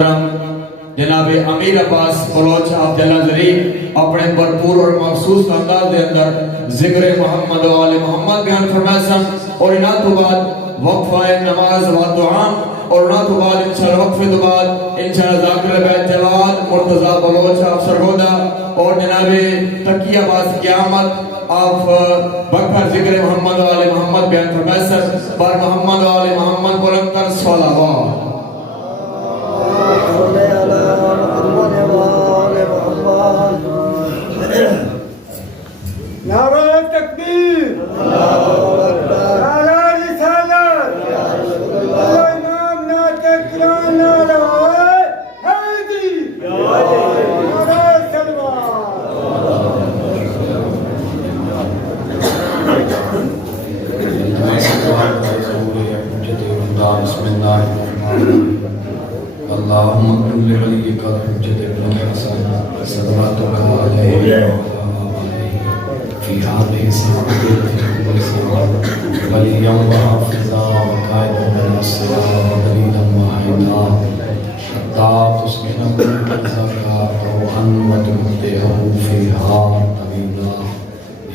جناب امیر عباس بلوچ عبداللہ ظریف اپنے بھرپور اور مخصوص انداز دے اندر ذکر محمد و آل محمد بیان فرمائے سن اور انہاں تو بعد وقفہ نماز و دعا اور انہاں تو بعد انشاءاللہ وقفے تو بعد انشاءاللہ ذاکر بیت جواد مرتضی بلوچ آپ سرگودا اور جناب تقی عباس قیامت آپ وقفہ ذکر محمد و آل محمد بیان فرمائے سن بار محمد و آل محمد بلندر صلوات نعرہ تکبیر، نعرہ رسالت، امام ناطق کرام، نعرہ حیدری، نعرہ سلوات۔ بسم اللہ الرحمن الرحیم اللہم کل ولیک الحجت ابن حسن صلواتک علیہ فی هذه الساعة وليا وحافظا وقائدا وناصرا ودليلا وعينا حتى تسكنه أرزقا روحا وتمتعه فيها طويلا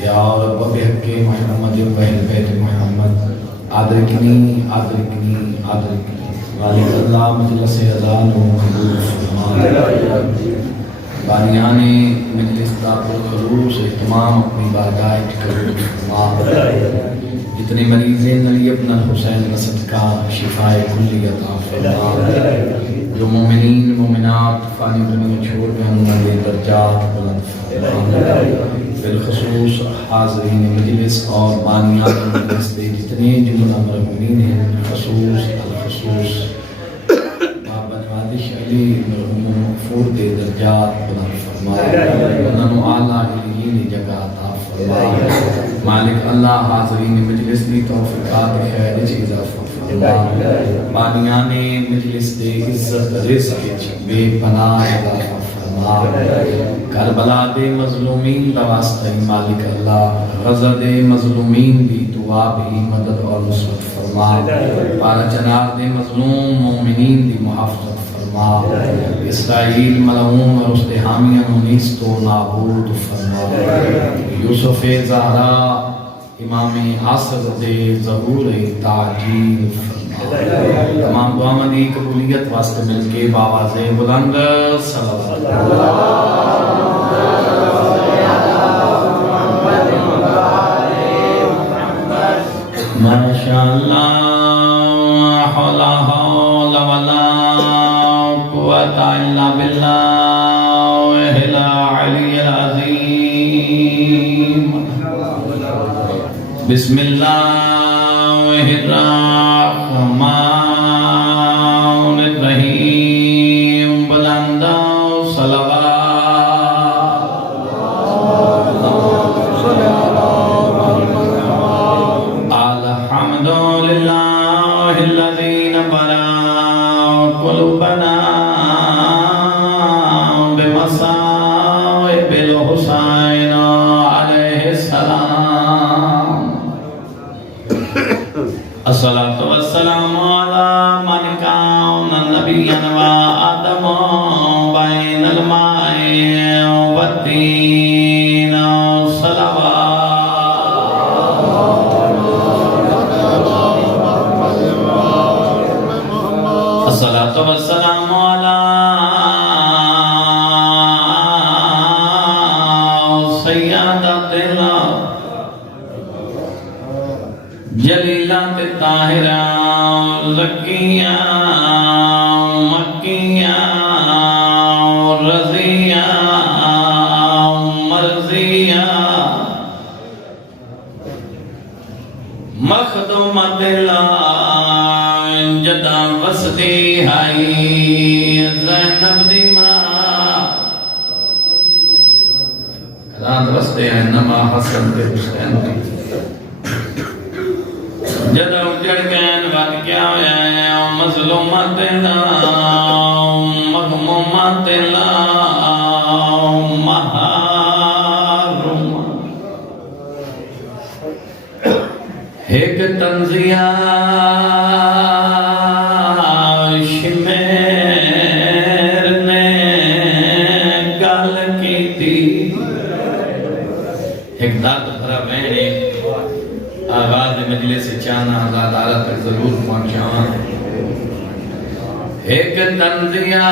يا رب بحق محمد وأهل بيت محمد أدركني أدركني أدركني غالب اللہ مجلس اذان و قبول فرما بانیان مجلس دار الخلوص اہتمام اپنی بارگاہ قبول فرما جتنے مریضین علی ابن الحسین کا صدقہ شفاء کلی عطا فرما جو مومنین مومنات فانی دنیا چھوڑ گئے انہوں نے درجات بلند فرما بالخصوص حاضرین مجلس اور بانیان مجلس دے جتنے جملہ مرحومین ہیں خصوص الخصوص بابا نوادش علی مرحوم مغفور دے درجات بلند فرما انہوں اعلیٰ علیین جگہ عطا فرما مالک اللہ حاضرین مجلس دی توفیقات خیر چیز اضافہ فرما بانیان مجلس دے عزت رزق بے پناہ اضافہ فرما کربلا دے مظلومین دا واسطہ مالک اللہ غزہ دے مظلومین دی دعا بھی مدد اور نصرت فرما پارا چنار دے مظلوم مومنین دی محافظت فرما اسرائیل ملعون اور اس دے حامیان انیس تو نابود فرما یوسف زہرا امام عصر دے ظہور تعجیل فرما تمام دعا مدی قبولیت واسطے مل کے باواز بلند صلوات ماشاءاللہ حولا حول ولا قوة الا باللہ العلی العظیم بسم اللہ الرحمن الرحیم بلند صلوات الحمدللہ الذی برا قلوبنا بمصائب الحسین علیہ السلام الصلاة والسلام على من كان نبيا وآدم بين الماء والدين الصلاة والسلام على سيادة جلیلات طاہرہ زکیہ مکیہ رضیہ مرضیہ مخدومت اللہ جدا وسطی ہائی زینب دی ماں رات وسطے ہیں نما حسن دے حسین دی جدہ اجڑ گئن وقت کیا ہویا ہے مظلومات اللہ مغمومات اللہ محروم ایک تنزیہ میں ضرور پہنچاواں ایک تنزیہ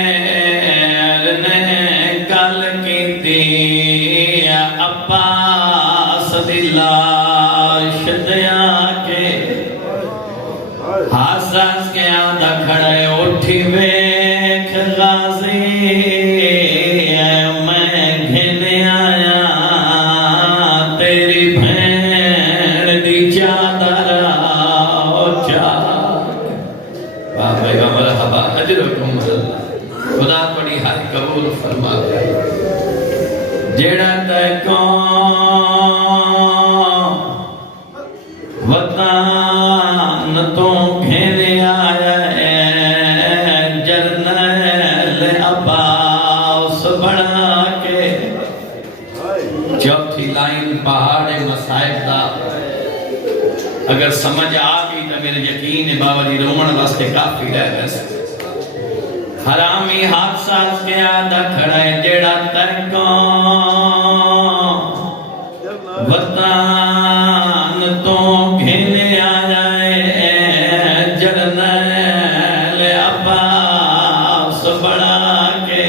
شمیر نے گل کیتی عباس دی لاش دیا کے حساس کے آدھا کھڑے اٹھی ویکھ غازی میں گھنے آیا تیری بھین دی چادر چاک بابے کا مرحبا اجرکم اللہ خدا بڑی ہر قبول فرما دے جیڑا تے کون وطن تو گھنے آیا ہے جرنیل عباس بڑھا کے چوتھی لائن پہاڑ مصائب دا اگر سمجھ آ گئی تو میرے یقین ہے بابا جی رومن واسطے کافی رہ گئے حرامی حادثہ کے آدھا کھڑا ہے جیڑا ترکوں وطن تو گھنے آیا ہے جرنیل عباس بڑھا کے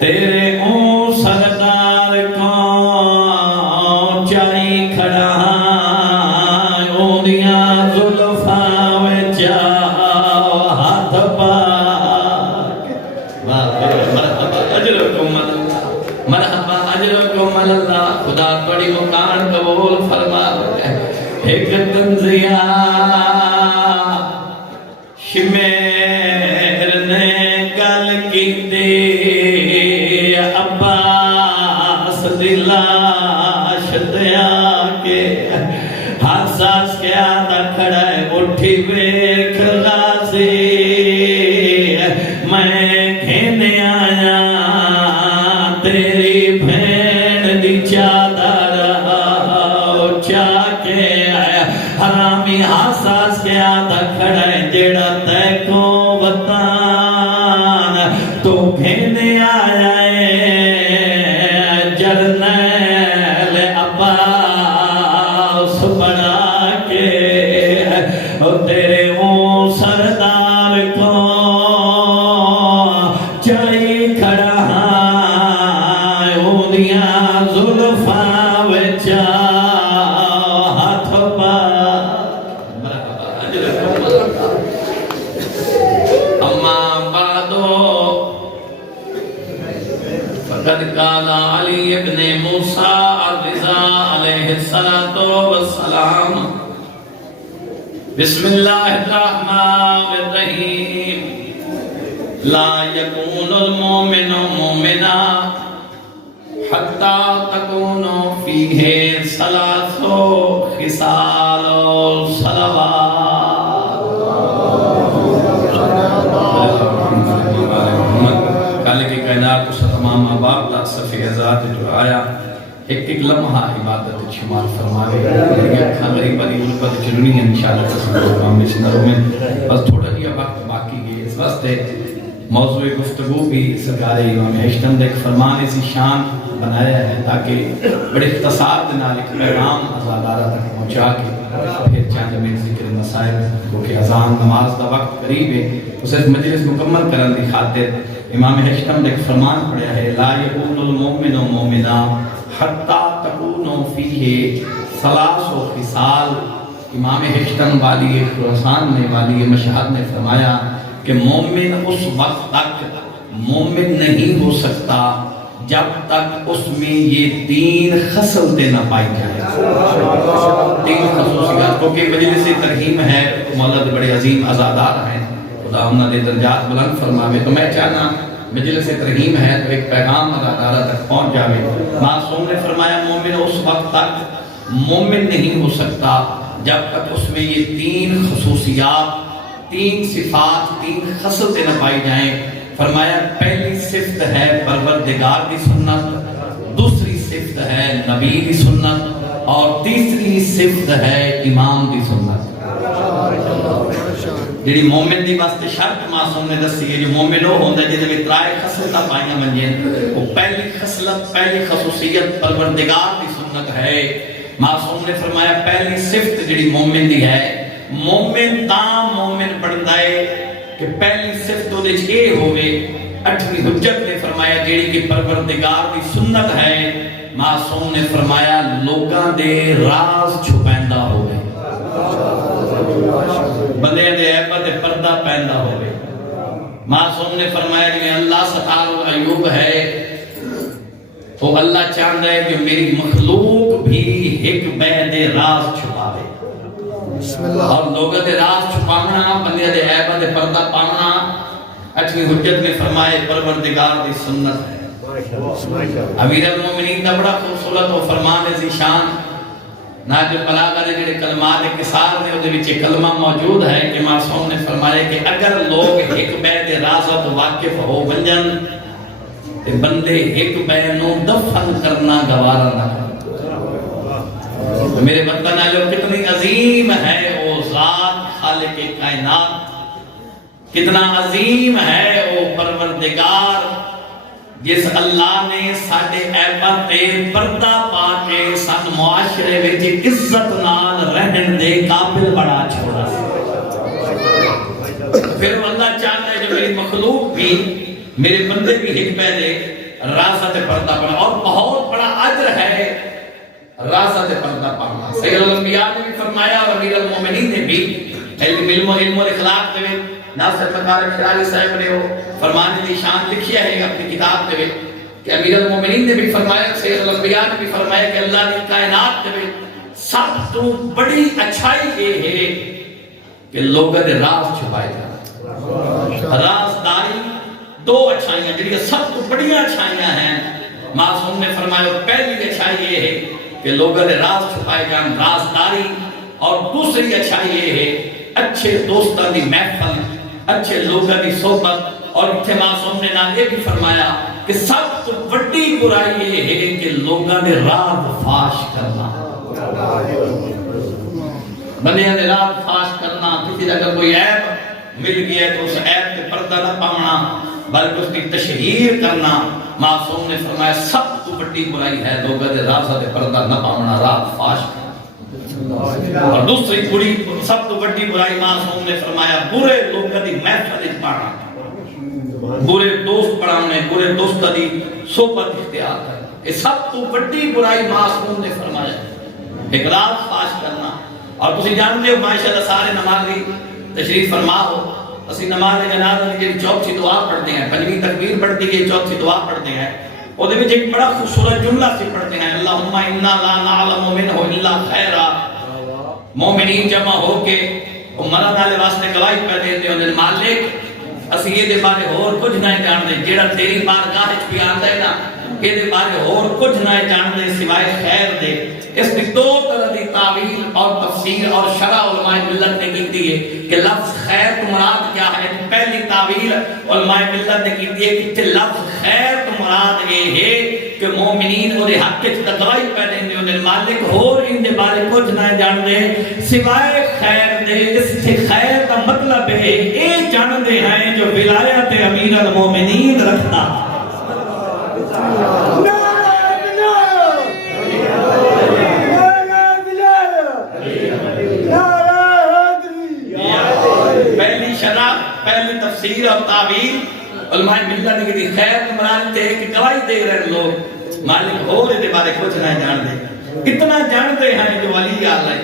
تیرے اون سردار کو چائی کھڑا اونیاں زلفاں وچ ہاتھ پاک مرحبا اجرکم اللہ مرحبا اجرکم اللہ خدا بڑی مکان قبول فرما ایک تنزیہ شمیر نے گل کیتی عباس دی لاش دیا کے حساس کے آدھا کھڑا ہے اٹھی ویکھ غازی میں گھنے آیا تیری بھین دی چادر چاکے آیا حرامی حساس کے آدھا کھڑا ہے جیڑا تے کو وطن تو گھنے آیا ہے جرنیل عباس بڑھا کے تیرے اون سردار کو چائی کھڑا اونیاں زلفاں وچ ہاتھ پاک مرحبا اجرکم اللہ اما بعدو فقد قال علی ابن موسیٰ الرضا علیہ السلام بسم اللہ الرحمن الرحیم لا یکون المومن مومنا حتی تکون فیہ ثلاث خصال صلوات کالے کی کائنات اس تمام آباب دا صفی ازاد جو آیا ایک ایک لمحہ عبادت شمار فرماوے میری اکھاں غریب علی الفت چلنی ہے انشاءاللہ قسم کام میں سنروں میں بس تھوڑا جی وقت باقی گئے اس واسطے موضوع گفتگو بھی سرکار امام ہشتم ایک فرمان اسی شان بنایا ہے تاکہ بڑے اختصار دنال ایک پیغام ازادارہ تک پہنچا کے پھر چاند میں ذکر مسائل کیونکہ اذان نماز دا وقت قریب ہے اسے مجلس مکمل کرن دی خاطر امام ہشتم ایک فرمان پڑھا ہے لا یکون المومن مومنا حتی تکون فیہ ثلاث خصال امام ہشتم والی خراسان میں والی مشہد نے فرمایا کہ مومن اس وقت تک مومن نہیں ہو سکتا جب تک اس میں یہ تین خصلتیں نہ پائی جائیں تین خصوصیات کیونکہ مجلس ترحیم ہے مولد بڑے عظیم عزادار ہیں خدا انہوں نے درجات بلند فرماوے تو میں چاہنا مجلس ترحیم ہے تو ایک پیغام عزادارہ تک پہنچ جاوے معصوم نے فرمایا مومن اس وقت تک مومن نہیں ہو سکتا جب تک اس میں یہ تین خصوصیات تین صفات تین خصلتیں نہ پائی جائیں فرمایا پہلی صفت ہے پروردگار کی سنت دوسری صفت ہے نبی کی سنت اور تیسری صفت ہے امام کی سنت جیڑی مومن دی واسطے شرط معصوم نے دسی ہے جو مومن وہ ہوندا جے وچ ترائے خصلتاں پائیاں ونجن وہ پہلی خصلت پہلی خصوصیت پروردگار کی سنت ہے معصوم نے فرمایا پہلی صفت جڑی مومن دی ہے، مومن تاں مومن بندا ہے کہ پہلی صفت اودے وچ اے ہوے، 8ویں حجت نے فرمایا جیڑی کہ پروردگار دی سنت ہے، معصوم نے فرمایا لوگاں دے راز چھپیندا ہوے، بندے دے عیباں تے پردہ پیندا ہوے۔ معصوم نے فرمایا کہ اللہ ستار العیوب ہے، تو اللہ چاہتا ہے کہ میری مخلوق بھی ایک بے دے راز چھپاوے، اور لوگوں دے راز چھپانا، بندے دے عیباں تے پردہ پانا 8ویں حجت میں فرمائے پروردگار دی سنت ہے۔ امیر المومنین دا بڑا خوبصورت و فرمان ذیشان ناجل بلاغہ دے جڑے کلمات کسار نے اودے وچ کلمہ موجود ہے کہ معصوم نے فرمایا کہ اگر لوگ ایک بے دے رازاں تو واقف ہو ونجن تے بندے ایک بے نو دفن کرنا گوارا نہ کرن۔ میرے وطن والو کتنی عظیم ہے وہ ذات خالق کائنات، کتنا عظیم ہے وہ پروردگار جس اللہ نے ساڈے عیباں تے پردہ پا کے سن معاشرے وچ عزت نال رہن دے قابل بڑا چھوڑا۔ پھر اللہ چاہتا ہے جو میری مخلوق بھی، میرے بندے بھی ایک بے دے رازاں تے پردہ پانا، اور بہت بڑا اجر ہے رازاں تے پردہ پانا۔ سید الانبیاء نے بھی فرمایا اور امیر المومنین نے بھی علم و اخلاق دے ناصر مکارم شراری صاحب نے وہ فرمان دی شان لکھی ہے اپنی کتاب دے کہ امیر المومنین نے بھی فرمایا، سید الانبیاء نے بھی فرمایا کہ اللہ کی کائنات دے سب تو بڑی اچھائی یہ ہے کہ لوگوں دے راز چھپائے جانا۔ رازداری دو اچھائیاں جڑی سب تو بڑی اچھائیاں ہیں، معصوم نے فرمایا پہلی اچھائی یہ ہے کہ لوگوں دے راز چھپائے جان، رازداری، اور دوسری اچھائی یہ ہے اچھے دوستاں دی محفل، اچھے لوگوں دی صحبت، اور اتھے معصوم نے نہ یہ بھی فرمایا کہ سب تو بڑی برائی یہ ہے کہ لوگوں نے راز فاش کرنا، بندیاں نے راز فاش کرنا، کسی اگر کوئی عیب مل گیا تو اس عیب پہ پردہ نہ پانا بلکہ اس کی تشہیر کرنا۔ معصوم نے فرمایا سب تو بڑی برائی ہے لوگوں نے راز پہ پردہ نہ پانا، راز فاش کرنا۔ اور دوسری بڑی سب تو بڑی برائی معصوم نے فرمایا برے لوگوں دی محفل وچ پانا، برے دوست بنانے، برے دوستاں دی صحبت اختیار کرنا، یہ سب تو بڑی برائی معصوم نے فرمایا، ایک راز فاش کرنا۔ اور تسی جانتے ہو ماشاءاللہ سارے نمازی تشریف فرما ہو، اسی نماز جنازہ کی چوتھی دعا پڑھتے ہیں، پنجویں تکبیر پڑھتی ہے، چوتھی دعا پڑھتے ہیں، اور دے وچ ایک بڑا خوبصورت جملہ سے پڑھتے ہیں، اللہم انا لا نعلم منہ الا خیرا۔ مومنین جمع ہو کے مرد والے واسطے گواہی پہ دیندے ہوں مالک اسی یہ دے بارے اور کچھ نہ جان دے، جیڑا تیری بارگاہ وچ بھی آندا ہے نا یہ دے بارے اور کچھ نہ جان دے سوائے خیر دے۔ اس کی دو طرح دی تعویل اور تفسیر اور شرح علماء ملت نے کی ہے کہ لفظ خیر تو مراد کیا ہے۔ پہلی تعویل علماء ملت نے کی ہے کہ لفظ خیر تو مراد یہ ہے کہ مومنین وہ دے حق وچ گواہی پہ دیندے ہوں مالک اور ان دے بارے کچھ نہ جان دے سوائے خیر دے۔ اس سے خیر کا مطلب ہے اے جان دے ہیں جو ولایت امیر المومنین رکھتا۔ پہلی شرح پہلی تفسیر اور تعویل علماء ملت نے کی خیر مراد تے کہ گواہی دے رہے لوگ مالک ہو دے بارے کچھ نہ جان دے۔ کتنا جانتے ہیں جو ولی اللہ ہے،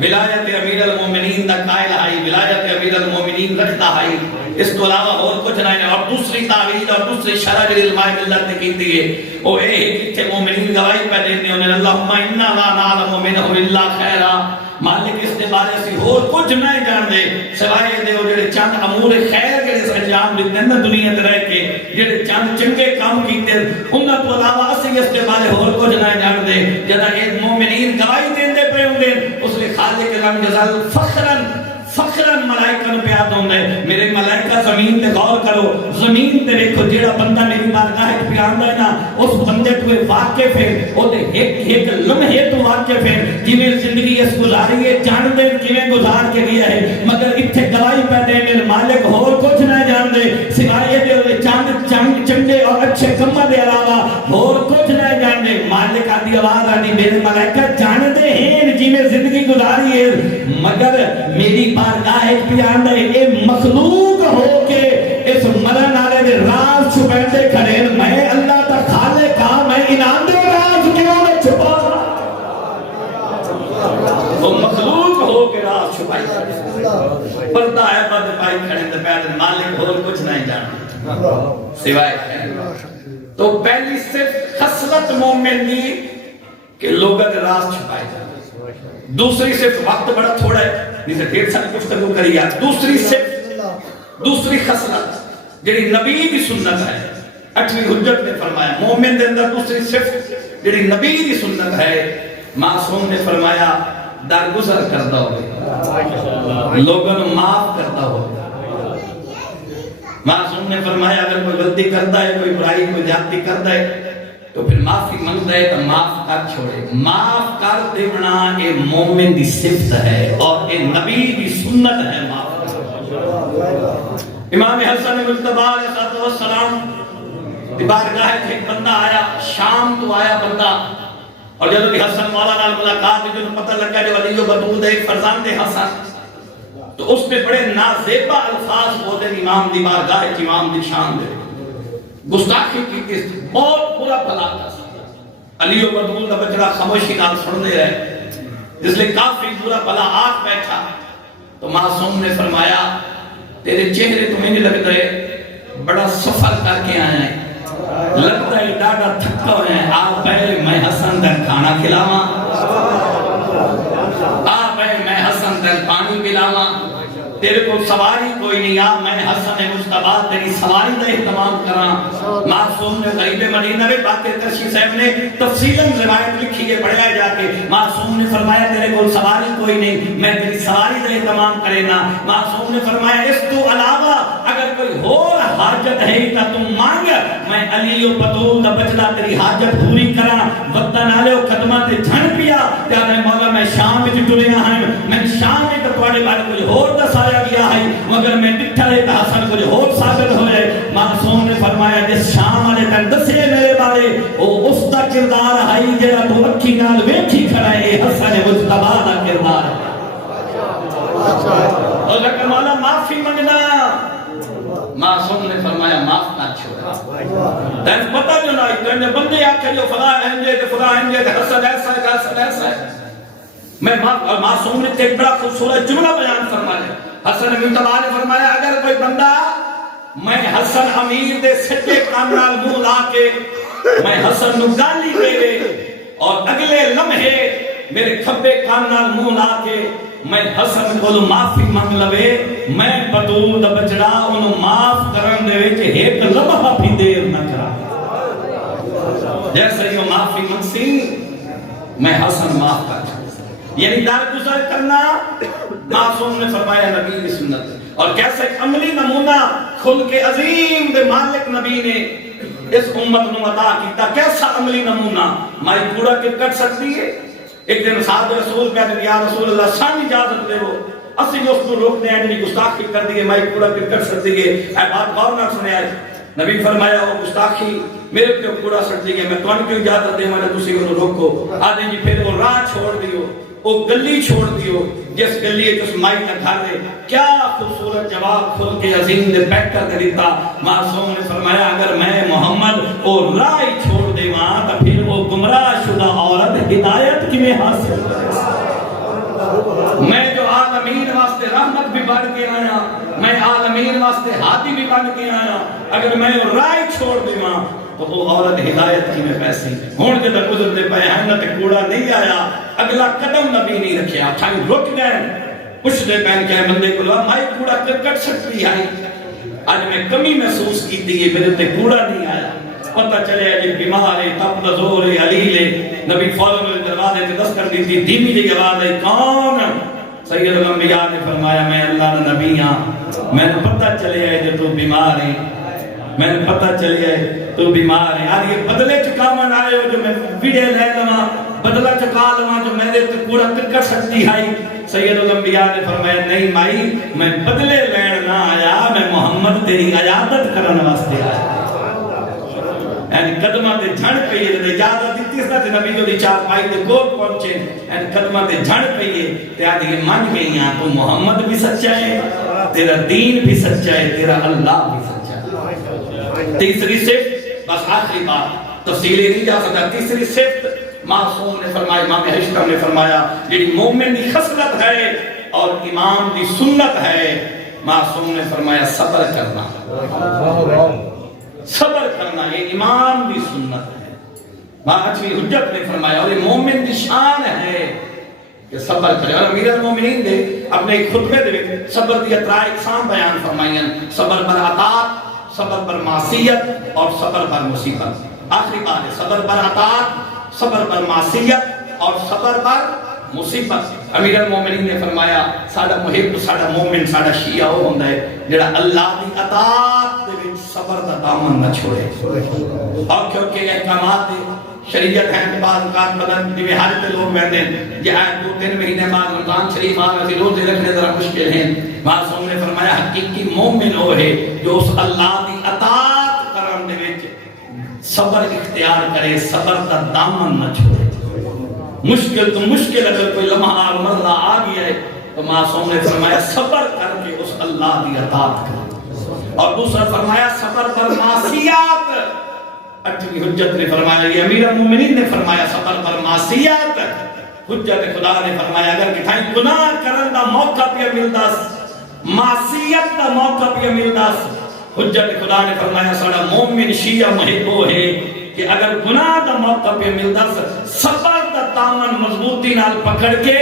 ولایت امیر المومنین دا قائل ہے، ولایت امیر المومنین رکھتا ہے، اس کو علاوہ اور کچھ نہیں ہے۔ اور دوسری تعویل اور دوسری شرح جو علماء ملت نے کی ہے وہ اے ہے کہ مومنین گواہی پہ دیتے ہیں اللہم انا لا نعلم منہ الا خیرا، مالک اس کے بارے سے اور کچھ نہیں جان دے سوائے دے وہ جڑے چند امور خیر کے انجام دیتے ہیں دنیا تے رہ کے، جڑے چند چنگے کام کیتے انہاں تو علاوہ اسی اس کے بارے اور کچھ نہیں جان دے۔ جدا ایک مومنین گواہی دیندے پے ہوندے اس نے خالق لم یزل فخرن ملائکہ نو پیاد ہوندے۔ میرے ملائکہ زمین تے غور کرو، زمین تے دیکھو جیڑا بندہ میری بارگاہ وچ پیاد ہے نا اس بندے تو واقف ہے، او دے ایک لمحے تو واقف ہے، جویں زندگی اس گزاری ہے جان دے کیویں گزار کے گیا ہے، مگر ایتھے گواہی پہ دے میرے مالک اور کچھ نہ جان دے سوائے دے چند چنگے اور اچھے کماں دے علاوہ اور کچھ نہ جان دے۔ مالک آدھی آواز آدھی میرے ملائکہ جان میری بارگاہ بیان دے اے مخلوق ہو کے اس مرن والے دے راز چھپائے کھڑے میں اللہ تا خالق ہاں میں انہاں دے راز کیوں نہ چھپا وہ مخلوق ہو کے راز چھپائی پردہ ہے بد پائی کھڑے تے پہلے مالک اور کچھ نہیں جانتا سوائے خیر تو پہلی صرف خصلت مومن دی کہ لوگوں کے راز چھپائے جاتے دوسری صرف وقت بڑا تھوڑا ہے جسے 1.5 سال گفتگو کری ہے دوسری خصلت جڑی نبی کی سنت ہے 8ویں حجت نے فرمایا مومن دے اندر دوسری صرف جڑی نبی کی سنت ہے معصوم نے فرمایا درگزر کرتا ہو لوگوں کو معاف کرتا ہو معصوم نے فرمایا اگر کوئی غلطی کرتا ہے کوئی برائی کوئی زیادتی کرتا ہے تو پھر معافی مانگتا ہے تو معاف کر چھوڑے معاف کر دینا یہ مومن کی صفت ہے اور یہ نبی کی سنت ہے معاف کر امام حسن مجتبی علیہ السلام کی بارگاہ ایک بندہ آیا شام تو آیا بندہ اور جب کہ حسن مولا نال ملاقات جو پتہ لگا جو علی و بدود ایک فرزند حسن تو اس میں بڑے نازیبا الفاظ بولے امام دی بارگاہ امام دی شان دے گستاخی کی بہت برا بلا تھا علی و بدود کا بچڑا خاموشی نال سنتے رہے اس لیے کافی برا بلا آگ بیٹھا تو معصوم نے فرمایا تیرے چہرے تمہیں نہیں لگ رہے بڑا سفر کر کے آیا ہے لگتا ہے ڈاڈا تھکا ہوئے ہیں آپ پہلے میں حسن در کھانا کھلاواں آپ پہلے میں حسن در پانی پلاواں تیرے کو سواری کوئی نہیں آ میں حسن مجتبی تیری سواری دا اہتمام کراں معصوم نے غریب مدینہ میں باقر کرشی صاحب نے تفصیلاً روایت لکھی ہے پڑھیا جا کے معصوم نے فرمایا تیرے کو سواری کوئی نہیں میں تیری سواری دا اہتمام کرے نا معصوم نے فرمایا اس تو علاوہ اگر کوئی اور حاجت ہے تا تم مانگ میں علی و بطول دا بچڑا تیری حاجت پوری کراں وقت نالے و قدمہ تے جھن پیا تے میں مولا میں شام وچ ٹریا ہاں میں شام وچ تواڈے بارے کوئی اور دسایا گیا ہے مگر میں ڈٹھا ہے کہ حسن کچھ اور ثابت ہو جائے معصوم نے فرمایا جس شام والے تن دسے میرے بارے وہ اس دا کردار ہے جڑا تو اکھی نال ویکھی کھڑا ہے حسن مجتبی دا کردار ہے اور لکہ مولا معافی منگنا معصوم نے فرمایا معاف نہ چھوڑا تین پتہ جو نہ تین بندے آکھے جو فلاں ہیں جے فلاں ہیں جے حسن ایسا ہے میں معصوم نے ایک بڑا خوبصورت جملہ بیان فرمایا حسن مجتبی نے فرمایا اگر کوئی بندہ میں حسن امیر دے سچے کام نال منہ لا کے میں حسن نو گالی دے گے اور اگلے لمحے میرے کھبے کام نال منہ لا کے میں حسن کو معافی مانگ لوے میں بطول دا بچڑا انہوں معاف کرن دے وچ ایک لمحہ بھی دیر نہ کرا جیسے یہ معافی منگسی میں حسن معاف کر یعنی درگزر کرنا معصوم نے فرمایا نبی کی سنت اور کیسے عملی نمونہ خلق عظیم دے مالک نبی نے اس امت نو عطا کیتا کیسا عملی نمونہ مائی کوڑا کے کٹ سکتی ہے ایک دن صاحب رسول کہتے ہیں یا رسول اللہ سان اجازت دے وہ اسی جو اس کو روکنے ہیں جنہی گستاخی کر دیئے مائی کوڑا کے کٹ سکتی ہے اے بات غور نہ سنے آئے نبی فرمایا وہ گستاخی میرے کیوں کوڑا سٹ دیئے میں توان کیوں اجازت دے میں دوسری کو روکو آدھیں جی پھر وہ راہ چھوڑ دیو وہ گلی چھوڑ دیو جس گلی اس مائی نہ گھر دے کیا خوبصورت جواب کھل کے عظیم نے پیک کر کے دیتا معصوم نے فرمایا اگر میں محمد وہ راہ چھوڑ دے وہاں تو پھر وہ گمراہ شدہ عورت ہدایت کی میں حاصل میں جو عالمین واسطے رحمت بھی بڑھ کے آیا میں عالمین واسطے ہاتھی بھی بڑھ کے آیا اگر میں وہ راہ چھوڑ دے وہاں تو وہ عورت ہدایت کی میں پیسی ہون کے تک گزر دے پائے ہیں نہ تے کوڑا نہیں آیا اگلا قدم نبی نہیں رکھیا چھائی رک گئے پوچھ دے پہن کے بندے کو لوا مائی کوڑا کٹ سکتی ہے آج میں کمی محسوس کی تھی میرے تے کوڑا نہیں آیا پتہ چلے علی بیمار ہے تب نزور علیل نبی فوراً دروازے تے دستک دی تھی دھیمی جی آواز ہے کون سید الانبیاء نے فرمایا میں اللہ کا نبی ہاں میں نے پتہ چلے ہے جو تو بیمار ہے میں نے پتہ چلی ہے تو بیمار ہے یار یہ بدلے چکا من آئے ہو جو میں ویڈے لے لما بدلہ چکا لما جو میں نے کوڑا کر سکتی ہے سید الانبیاء نے فرمایا نہیں مائی میں بدلے لین نہ آیا میں محمد تیری عیادت کرنے واسطے آیا یعنی قدمہ تے جھڑ پئیے تے اجازت دیتی اس تے نبی جو دی چار پائی تے کول پہنچے ان قدمہ تے جھڑ پئیے تے آدھی یہ من گئی ہیں تو محمد بھی سچا ہے تیرا دین بھی سچا ہے تیرا اللہ بھی سچا ہے تیسری صفت بس آخری بات تفصیلی نہیں جا سکتا تیسری صفت معصوم نے فرمایا امام حشکم نے فرمایا جڑی مومن دی خصلت ہے اور امام دی سنت ہے معصوم نے فرمایا صبر کرنا صبر کرنا یہ امام دی سنت ہے ماہچوی حجت نے فرمایا اور یہ مومن دی شان ہے کہ صبر کرے اور امیر المومنین دے اپنے ایک خطبے دے صبر دی اترا اقسام بیان فرمائیں صبر پر اطاعت صبر پر معصیت اور صبر پر مصیبت آخری بات ہے صبر پر اطاعت صبر پر معصیت اور صبر پر مصیبت امیر المومنین نے فرمایا ساڈا محب ساڈا مومن ساڈا شیعہ وہ ہوندا ہے جڑا اللہ دی اطاعت دے وچ صبر دا دامن نہ چھوڑے اور کیونکہ احکامات شریعت ہے کہ بعض اوقات بدن جی ہر تے لوگ ویندے جی آئے 2-3 مہینے بعد رمضان شریف آ گئے روزے رکھنے ذرا مشکل ہیں معصوم نے فرمایا حقیقی مومن وہ ہے جو اس اللہ دی اطاعت کرن دے وچ صبر اختیار کرے صبر دا دامن نہ چھوڑے مشکل تو مشکل اگر کوئی لمحہ اور مرحلہ آ گیا ہے تو معصوم نے فرمایا صبر کر کے اس اللہ دی اطاعت کرے اور دوسرا فرمایا صبر پر معصیت اٹھویں حجت نے فرمایا یہ امیر المومنین نے فرمایا صبر پر معصیت حجت خدا نے فرمایا اگر کتھائیں گناہ کرن دا موقع پہ ملدا معصیت دا موقع پہ ملدا حجت خدا نے فرمایا ساڈا مومن شیعہ محبو ہے کہ اگر گناہ دا موقع پہ ملدا صبر دا دامن مضبوطی نال پکڑ کے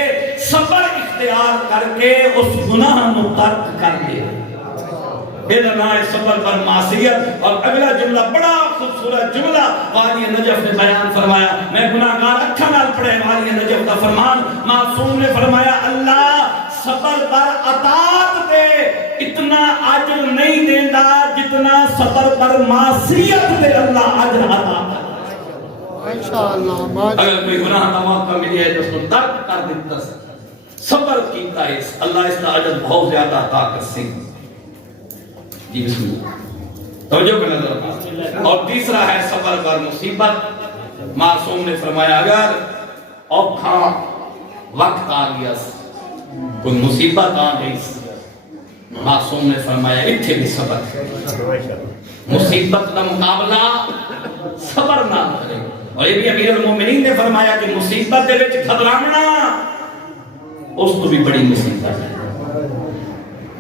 صبر اختیار کر کے اس گناہ نو ترک کر دے بلا نہ صبر پر معصیت اور اگلا جملہ بڑا خوبصورت جملہ والی نجف نے بیان فرمایا میں گناہگار اکھا نال پڑھے والی نجف کا فرمان معصوم نے فرمایا اللہ صبر پر اطاعت دے اتنا اجر نہیں دیندا جتنا صبر پر معصیت دے اللہ اجر عطا کرتا انشاءاللہ اگر کوئی گناہ کا موقع ملے تو اس کو ترک کر دیتا صبر کیتا ہے اللہ اس کا اجر بہت زیادہ عطا کرے جی بسم اللہ توجہ کا نظر اور تیسرا ہے صبر پر مصیبت معصوم نے فرمایا اگر اوکھا وقت آ گیا کوئی مصیبت آ گئی معصوم نے فرمایا اتھے بھی صبر مصیبت کا مقابلہ صبر نہ کرے اور یہ بھی امیر المومنین نے فرمایا کہ مصیبت دے وچ گھبرانا اس تو بھی بڑی مصیبت ہے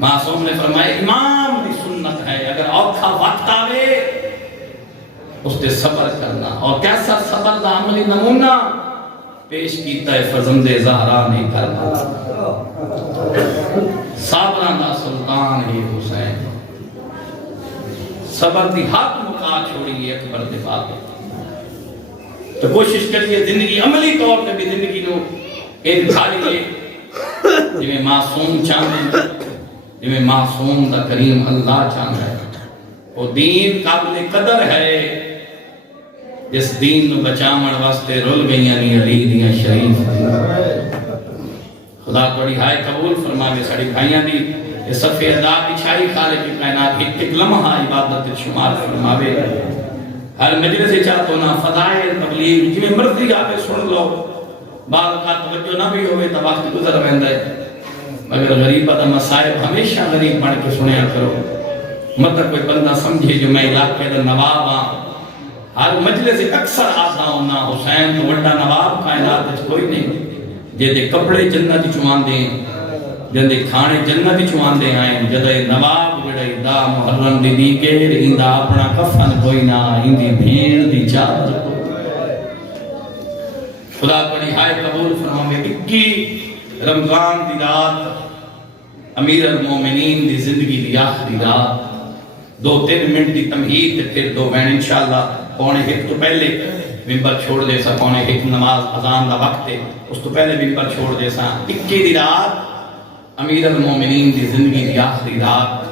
معصوم نے فرمایا امام دی سنت ہے اگر اوکھا وقت آوے اس تے صبر کرنا اور کیسا صبر دا عملی نمونہ پیش کیتا ہے فرزند زہرا نے کرنا صابران دا سلطان ہے حسین صبر دی حق مکا چھوڑی اکبر دے بات تو کوشش کریے زندگی عملی طور پہ بھی زندگی نو ایک دکھالیے جویں معصوم چاہتے جویں معصوم دا کریم اللہ چاہتا ہے وہ دین قابل قدر ہے جس دین نو بچامن واسطے رول گئیاں نہیں علی دیاں شریف خدا توڑی ہائے قبول فرماوے ساڑی بھائیاں دی یہ صفحہ ادا بچھائی خالق کائنات ایک لمحہ عبادت شمار فرماوے ہر مجلس سے چاہتو نا فضائل تبلیغ جویں مرضی آپے سن لو بعض کا توجہ نہ بھی ہوئے تو وقت گزر رہندا ہے مگر غریب دا مصائب ہمیشہ غریب بن کے سنیا کرو مطلب کوئی بندہ سمجھے جو میں علاقے دا نواب ہاں ہر مجلس سے اکثر آتا ہوں نا حسین تو وڈا نواب کائنات کوئی نہیں جے دے کپڑے جنت چوان دیں جن دے کھانے جنت چوان دے آئیں جدے نواب جڑے دا محرم دی دی کے اندہ اپنا کفن کوئی نہ اندی بھیڑ دی چادر خدا بڑی ہائے قبول فرمائے 21 رمضان دی رات امیر المومنین دی زندگی دی آخری رات 2-3 منٹ دی تمہید پھر 2 منٹ انشاءاللہ 1:45 تو پہلے ممبر چھوڑ دے سا 1:45 نماز اذان دا وقت ہے اس تو پہلے ممبر چھوڑ دے سا 21 دی رات امیر المومنین دی زندگی دی آخری رات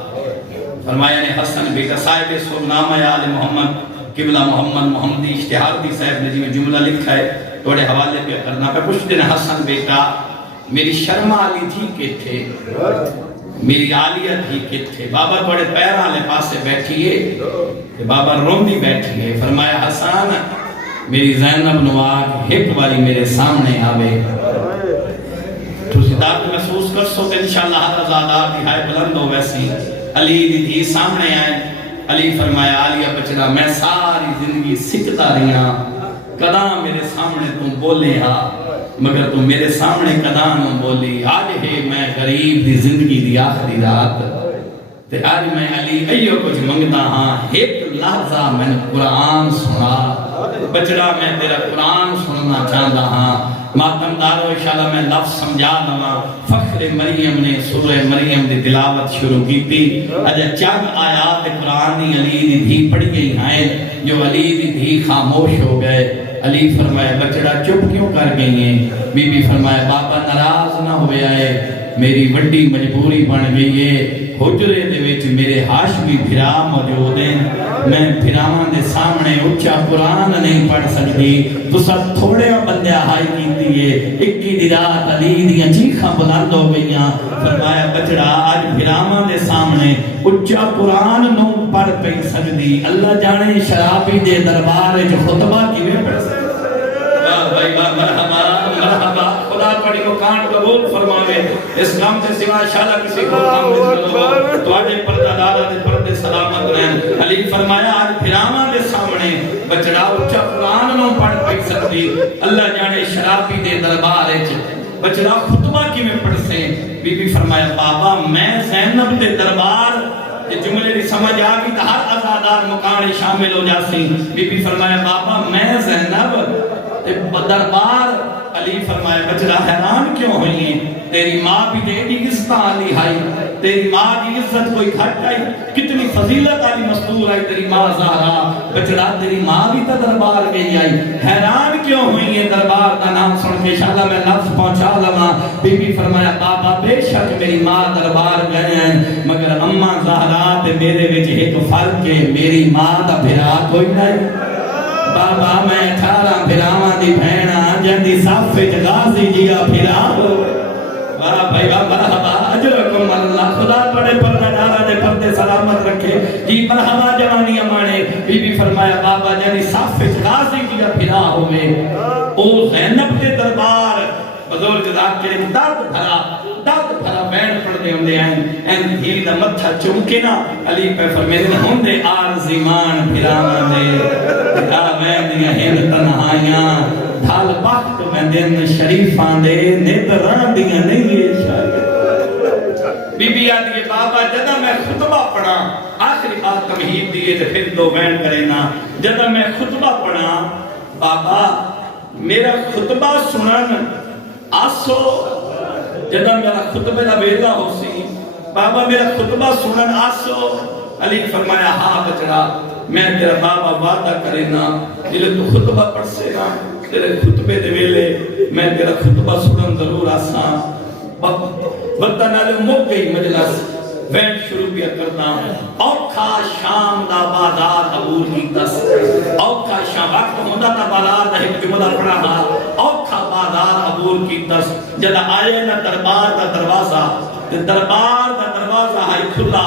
فرمایا نے حسن بیٹا صاحب سرنامہ آل محمد قبلہ محمد محمدی اشتہار دی صاحب نے جی میں جملہ لکھا ہے توڑے حوالے پہ کرنا پہ پوچھتے ہیں حسن بیٹا میری شرما علی تھی کہ تھے میری عالیہ تھی کتھے بابا تھوڑے پیرا لے پاسے بیٹھیے کہ بابا روندی بیٹھیے فرمایا حسان میری زینب نواق ایک باری میرے سامنے آوے تو صداق محسوس کر سو کہ انشاءاللہ ہر ازادہ بھی ہائے بلند ہو ویسی علی دی سامنے آئے علی فرمایا عالیہ بچنا میں ساری زندگی سکھتا رہا کدا میرے سامنے تم بولے ہا مگر تم میرے سامنے کدا نہ بولی آج ہے میں غریب دی زندگی دی آخری رات تے آج میں علی ایو کچھ منگتا ہاں ایک لحظہ میں نے قرآن سنا بچڑا میں تیرا قرآن سننا چاہتا ہاں ماتم دارو انشاءاللہ میں لفظ سمجھا دوا فخر مریم نے سورہ مریم دی تلاوت شروع کی تھی اجا چند آیات قرآن دی علی دی دھی پڑھ گئی ہیں جو علی دی دھی خاموش ہو گئے علی فرمایا بچڑا چپ کیوں کر گئی ہیں بی بی فرمایا بابا ناراض نہ ہوئے آئے میری وڈی مجبوری بن گئی ہے حجرے دے وچ میرے ہاشمی بھرا موجود ہیں میں بھراواں دے سامنے اچھا قرآن نہیں پڑھ سکتی تو سب تھوڑے بندے ہائی کیتی ہے اکی دی رات علی دیاں چیخاں بلند ہو گئیاں فرمایا بچڑا آج بھراواں دے سامنے اچھا قرآن نو پڑھ پئی سکتی اللہ جانے شرابی دے دربار وچ خطبہ کیویں پڑھ سکتی واہ بھائی واہ مرحبا مرحبا خدا پڑھی کو کان قبول فرماوے اس کام سے سوا شالا کسی کو کام نہیں کرو تو آجے پردہ دارہ دے پردے سلامت رہیں علی فرمایا آج پھراواں دے سامنے بچڑا اچھا قرآن نو پڑھ پئی سکتی اللہ جانے شرابی دے دربار وچ بچڑا خطبہ کی میں پڑھ سے بی بی فرمایا بابا میں زینب دے دربار یہ جملے دی سمجھ آگی تا ہر ازادار مکانی شامل ہو جاسی بی بی فرمایا بابا میں زینب دربار علی فرمایا بچڑا حیران کیوں ہوئی ہیں تیری ماں بھی تیری عزت علی آئی تیری ماں کی عزت کوئی گھٹ آئی کتنی فضیلت علی مستور آئی تیری ماں زہرا بچڑا تیری ماں بھی تا دربار گئی آئی حیران کیوں ہوئی ہیں دربار کا نام سن کے انشاءاللہ میں لفظ پہنچا لما بی بی فرمایا بابا بے شک میری ماں دربار گئے ہیں مگر اماں زہرا تے میرے وچ ایک فرق ہے میری ماں دا بھرا کوئی نہیں بابا میں 18 بھراواں دی بہنا جندی صف وچ غازی جیا بھرا ہو واہ بھائی واہ مرحبا اجرکم اللہ خدا پڑے پردہ دارہ دے پردے سلامت رکھے جی مرحبا جوانی امانے بی بی فرمایا بابا جندی صف وچ غازی جیا بھرا ہوئے او زینب دے دربار بزرگ ذاکر درد بھرا بین پڑھ دے ہوندے ہیں این دھیل دا متھا چمکے نا علی پہ فرمیدے ہوندے آرزی مان بھراواں دے بھرا بین دیا ہند تنہائیاں دھال وقت میں دن شریفاں دے نیتران دیا نہیں شاید بی بی آدھی بابا جدہ میں خطبہ پڑھا آخری بات تمہید دیئے تے پھر دو بین کرے نا جدہ میں خطبہ پڑھا بابا میرا خطبہ سنن آسو جدہ میرا خطبہ دا ویلا ہو سی بابا میرا خطبہ سنن آسو علی فرمایا ہاں بچڑا میں تیرا بابا وعدہ کرے نا جلے تو خطبہ پڑھ سے نا تیرے خطبے دے ویلے میں تیرا خطبہ سنن ضرور آساں وقت نالے مک گئی مجلس وینٹ شروع کیا کرنا اوکھا شام دا بازار عبور کی دس اوکھا شام وقت ہوندہ تا بازار دا ایک جملہ پڑھا نا اوکھا بازار عبور کی دس جدہ آئے نا دربار دا دروازہ دربار دا دروازہ ہائی کھلا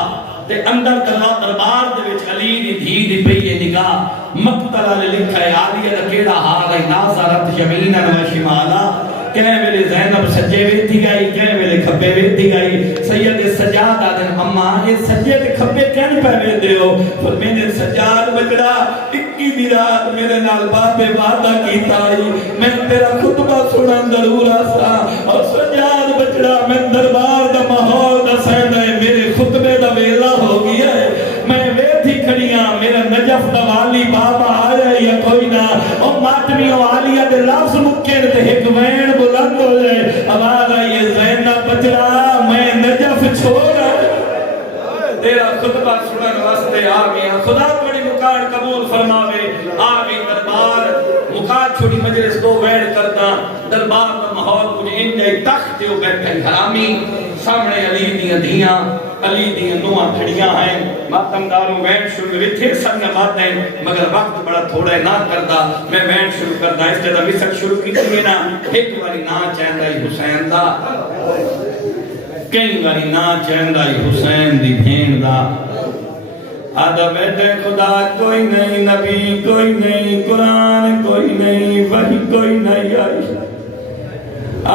تے اندر دربار دے وچ علی دی دھی دی پئی نگاہ مقتل علی لکھا ہے عالیہ دا کیڑا حال ہے ناظرت یمیناً و شمالا کہنے ویلے زینب سجے ویتی گئی کہنے ویلے کھپے ویتی گئی سید سجاد آدن اماں یہ سجے تے کھپے کہنے پہ ویتے ہو پر میں نے سجاد بچڑا 21 دی رات میرے نال باپے وعدہ کیتا ہی میں تیرا خطبہ سنن ضرور آسا اور سجاد بچڑا میں دربار دا ماحول دا سیدہ ہے میرے خطبے دا ویلا ہو گیا ہے میں ویتھی کھڑیاں میرا نجف دا والی بابا آیا یا کوئی نہ اور ماتمی و عالیہ دے لفظ مکر تے ایک وین بلند ہو جائے آواز آئیے زینب بچڑا میں نجف چھوڑا تیرا خطبہ سنن واسطے آگیا خدا بڑی مکان قبول فرماوے آگئی دربار مکان چھوڑی مجلس دو وین کرتا دربار کا محول کچھ ان جائے تخت جو بیٹھے حرامی سامنے علی دیاں دیاں علی دیاں نوہ کھڑیاں ہیں ماتم داروں وین شروع میں تھے سنگ بات ہیں مگر وقت بڑا تھوڑا نہ کرتا میں وین شروع کرتا اس طرح مسک شروع کی تھی نا ایک باری نا چاہتا ہی حسین دا کئی باری نا چاہندا حسین دی بھین دا آدھا بیٹے خدا کوئی نہیں، نبی کوئی نہیں، قرآن کوئی نہیں، وحی کوئی نہیں آئی،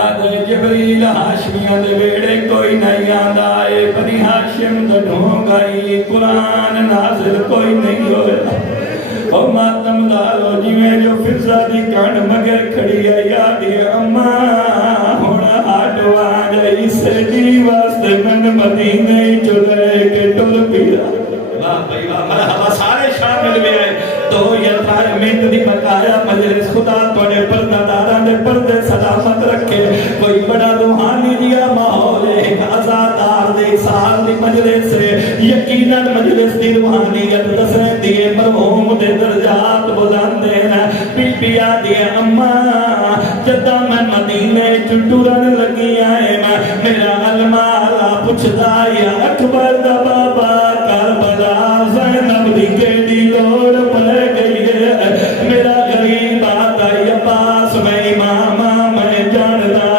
آدھا جبریل ہاشمیاں دے بیڑے کوئی نہیں آدھا، اے بنی ہاشم دا ڈھونگ آئی، قرآن نازل کوئی نہیں ہویا، او ماتم دارو جیویں جو فضا دی کان مگر کھڑی ہے یادی اماں ہونا آٹو آجائی سیڈی واسطے من مدینے چلے کے ٹل پیا۔ واہ بھائی واہ، مرحبا، سارے شامل بھی آئے، تو یہ تھائے منٹ دی بقایا مجلس خدا توڑے پردہ داران دے پردے سلامت رکھے، کوئی بڑا روحانی دیا ماحول ہے، ایک ازادار دے سال دی مجلس سے یقیناً مجلس دی روحانیت دسنے دیئے مرحوم دے درجات بلاندے نا، پی پیا دیئے اماں جدہ میں مدینے چٹورن لگی آئے میرا علماء پوچھتا یا اکبر دا بابا کربلا زینب دی کیڑی لوڑ پڑ گئی ہے، میرا غریب آتا یا پاس میں امامہ میں جاندا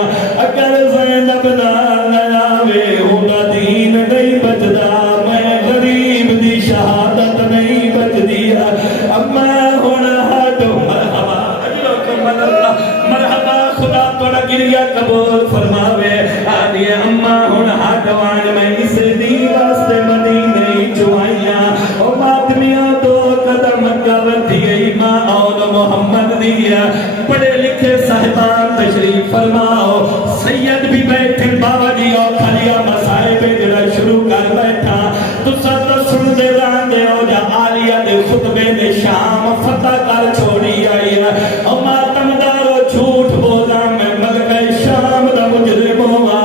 اگر زینب نہ آوے ہوگا دین نہیں بچدا، میں غریب دی شہادت نہیں بچ دیا، اب میں ہونا ہاتھوں مرحبا اجرکم اللہ، مرحبا خدا توڑا گریا قبول فرماوے، آدھی اماں ہونا ہاتھوان میں اسے دی واسطے مدینے چوائیاں، او ماتمیاں دو قدم مکاوت دیئے ماں اور محمد دیا، پڑھے لکھے صاحبان تشریف فرماؤ، سید بھی بیٹھے بابا جی اور کھلیا مسائب جڑا شروع کر بیٹھا، تو سب سن دے ران دے ہو جا آلیہ دے خطبے دے شام فتح کر چھوڑی آئی ہے، او ماتم دارو جھوٹ بولا میں ملکہ شام دا مجرم ہوا،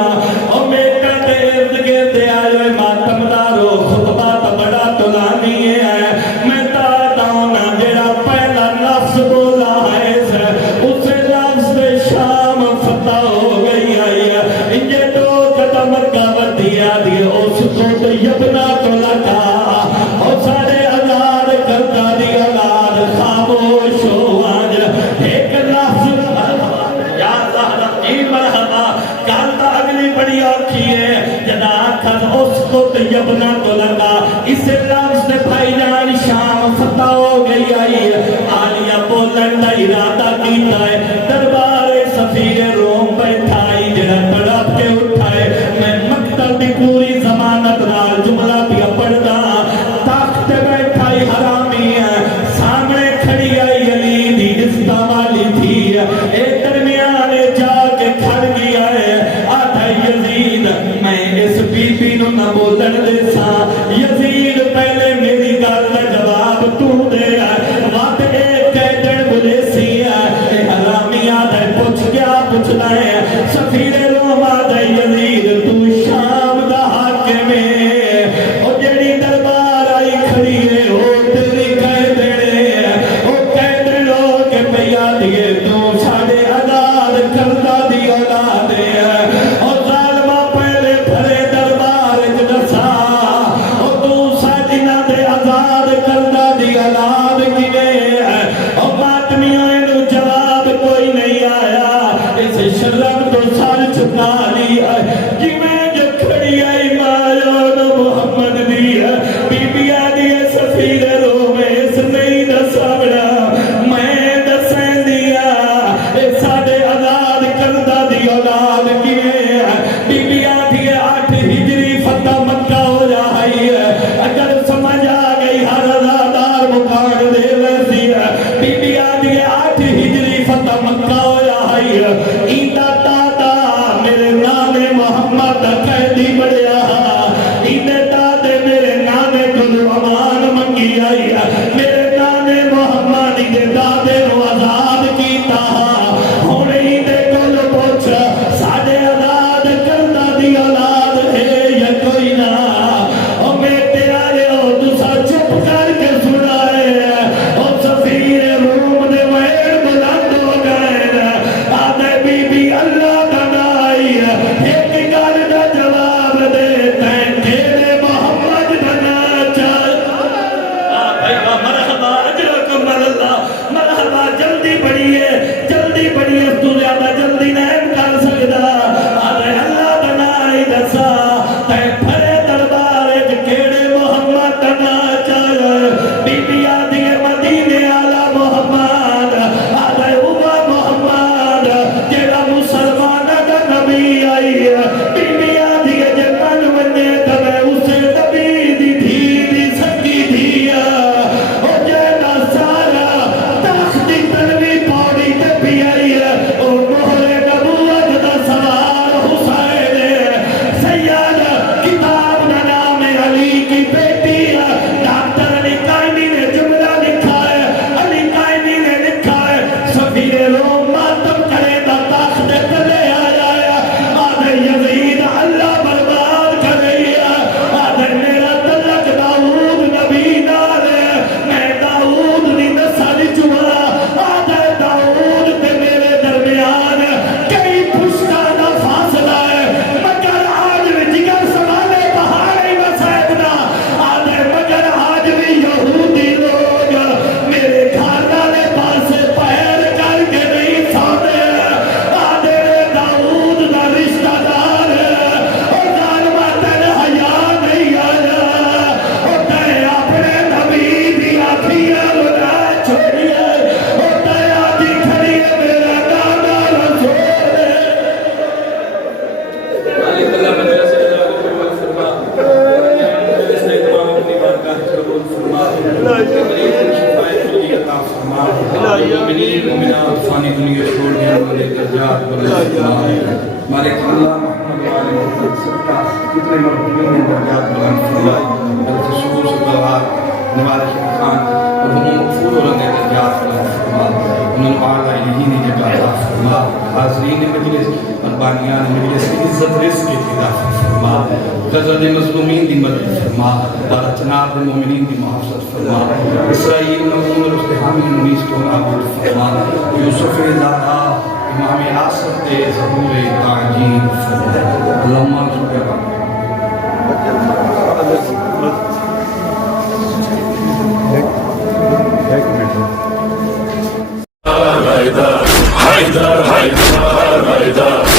او میٹا دے ارد گردے آئے ماتم دارو خطبہ تا بڑا تلانی ہے، میں تاؤنا جڑا پہلا لفظ بولا ہے اسے لفظ دے شام فتح ہو گئی آئی ہے، انجھے دو قدم مکاوت دیا دیا اس کو یبنا تو لگا، اور سارے اولاد کرتا دی اولاد خاموش ہو آج ایک لفظ یا اللہ این مرحبا کالتا اگلی بڑی آنکھی ہے جدا آنکھت اس کو یبنا تو لگا، اسے لفظ دے بھائی جان شام فتح ہو گئی آئی ہے، آلیہ بولن دا ارادہ کیتا ہے، دربار سفیر روم بیٹھائی جنہ تڑپ کے اٹھائے، میں مکتب دی پوری زمانت نال جملہ پیا پڑھدا، تاخت بیٹھائی حرامی ہے، سامنے کھڑی آئی علی دی عزتہ والی تھی، ایک درمیانے جا کے کھڑ گیا ہے، آدھا یزید میں اس بی بی نو نہ بولن دے سا، یزید پہلے میری گل دا جواب تو دے وقت ایک کہتے بلے سی ہے، حرامی آدھا پوچھ کیا پوچھنا ہے، سفیر روم آدھا یزید تو شام دا حاکم ہے، او جیڑی دربار آئی کھڑی ہے او تیری کہہ دینے، او کہہ دینے کہ پیا دیئے تو ساڑے آزاد کردہ دی اولاد ہے، او ظالمہ پہلے بھرے دربار جدسا، او تو ساڑی نہ دے آزاد کردہ دی اولاد کی کتنے مقبولین نے درجات بلند فرمائے بالخصوص الدوار نوال شیخ خان انہوں مغفور اور نے درجات بلند فرمائے انہوں اعلیٰ یہی جگہ عطا فرمائے حاضرین مجلس اور بانیان مجلس کی عزت رزق کی اضافہ فرمائے غزل مظلومین دی مدد فرمائے دار جناب مومنین دی محافظت فرمائے اسرائیل نمون اور اس کے حامی منیس کو نابود فرمائے یوسف زادہ امام آصف دے ظہور تعجیل فرمائے اللہم صلی اللہ Haydar, Haydar, Haydar, Haydar.